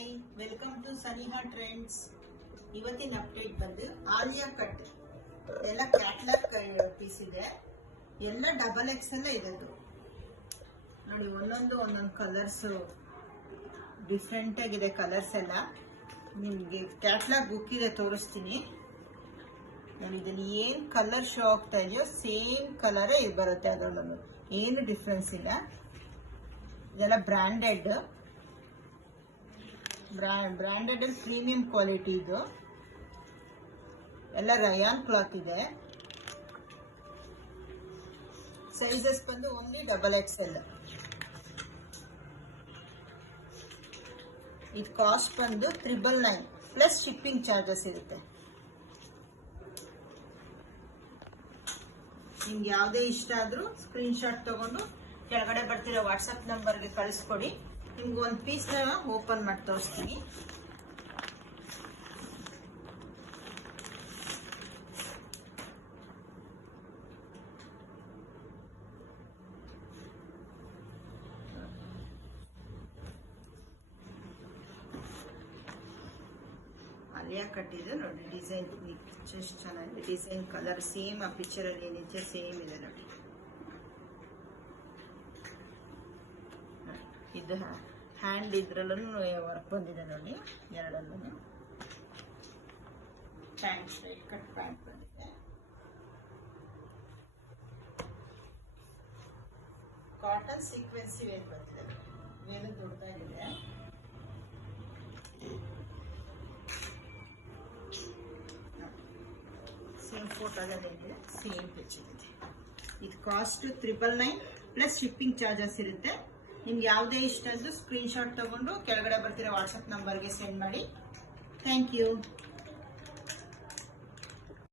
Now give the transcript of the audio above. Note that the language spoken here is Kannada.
Hi, welcome to Saniha trends. ಇವತ್ತಿನ ಅಪ್ಡೇಟ್ ಬಂದು ಆಲಿಯಾ ಕಟ್ ಎಲ್ಲ ಕ್ಯಾಟ್ಲಾಗ್ ಪೀಸ್ ಇದೆ. ಎಲ್ಲ ಡಬಲ್ ಎಕ್ಸೆಲ್ ಇರೋದು ನೋಡಿ. ಒಂದೊಂದು ಕಲರ್ಸ್ ಡಿಫ್ರೆಂಟ್ ಆಗಿದೆ. ಕಲರ್ಸ್ ಎಲ್ಲ ನಿಮಗೆ ಕ್ಯಾಟ್ಲಾಗ್ ಬುಕ್ ಇದೆ, ತೋರಿಸ್ತೀನಿ ನೋಡಿ. ಇದರಲ್ಲಿ ಏನು ಕಲರ್ ಶೋ ಆಗ್ತಾ ಇದೆಯೋ ಸೇಮ್ ಕಲರೇ ಬರುತ್ತೆ, ಅದರಲ್ಲೂ ಏನು ಡಿಫ್ರೆನ್ಸ್ ಇಲ್ಲ. ಇದೆಲ್ಲ ಬ್ರ್ಯಾಂಡೆಡ್ ಪ್ರೀಮಿಯಂ ಕ್ವಾಲಿಟಿ. ಇದು ಎಲ್ಲ ರಯಾನ್ ಕ್ಲಾತ್ ಇದೆ. ಸೈಜಸ್ ಬಂದು ಓನ್ಲಿ ಡಬಲ್ ಎಕ್ಸೆಲ್. ಇದು ಕಾಸ್ಟ್ ಬಂದು 999 ಪ್ಲಸ್ ಶಿಪ್ಪಿಂಗ್ ಚಾರ್ಜಸ್ ಇರುತ್ತೆ. ನಿಮ್ಗೆ ಯಾವುದೇ ಇಷ್ಟ ಆದ್ರೂ ಸ್ಕ್ರೀನ್ ಶಾಟ್ ತಗೊಂಡು ಕೆಳಗಡೆ ಬರ್ತಿರೋ ವಾಟ್ಸಪ್ ನಂಬರ್ಗೆ ಕಳಿಸ್ಕೊಡಿ. ನಿಮ್ಗೆ ಒಂದು ಪೀಸ್ನ ಓಪನ್ ಮಾಡಿ ತೋರಿಸ್ತೀನಿ. ಆಲಿಯಾ ಕಟ್ಟಿದೆ ನೋಡಿ. ಡಿಸೈನ್ ಎಷ್ಟು ಚೆನ್ನಾಗಿದೆ. ಡಿಸೈನ್ ಕಲರ್ ಸೇಮ್ ಆ ಪಿಕ್ಚರಲ್ಲಿ ಏನಿದೆ ಸೇಮ್ ಇದೆ ನೋಡಿ. ಇದು ಹ್ಯಾಂಡ್ ಇದ್ರಲ್ಲೂ ವರ್ಕ್ ಬಂದಿದೆ ನೋಡಿ, ಎರಡಲ್ಲೂ. ಪ್ಯಾಂಟ್ ಸ್ಟ್ರೈಟ್ ಕಟ್ ಪ್ಯಾಂಟ್ ಬಂದಿದೆ. ಕಾಟನ್ ಸೀಕ್ವೆನ್ಸಿ ವೇರ್ ಬಂದಿದೆ. ವೇರು ದೊಡ್ಡದಾಗಿದೆ. ಸೇಮ್ ಫೋಟೋದಲ್ಲಿ ಇದೆ, ಸೇಮ್ ಪಿಕ್ಚರ್ ಇದೆ. ಇದು ಕಾಸ್ಟ್ 999 ಪ್ಲಸ್ ಶಿಪ್ಪಿಂಗ್ ಚಾರ್ಜಸ್ ಇರುತ್ತೆ. ನಿಮ್ಗೆ ಯಾವುದೇ ಇಷ್ಟ ಆದ್ರೂ ಸ್ಕ್ರೀನ್ ಶಾಟ್ ತಗೊಂಡು ಕೆಳಗಡೆ ಬರ್ತಿರೋ ವಾಟ್ಸಪ್ ನಂಬರ್ಗೆ ಸೆಂಡ್ ಮಾಡಿ. Thank you.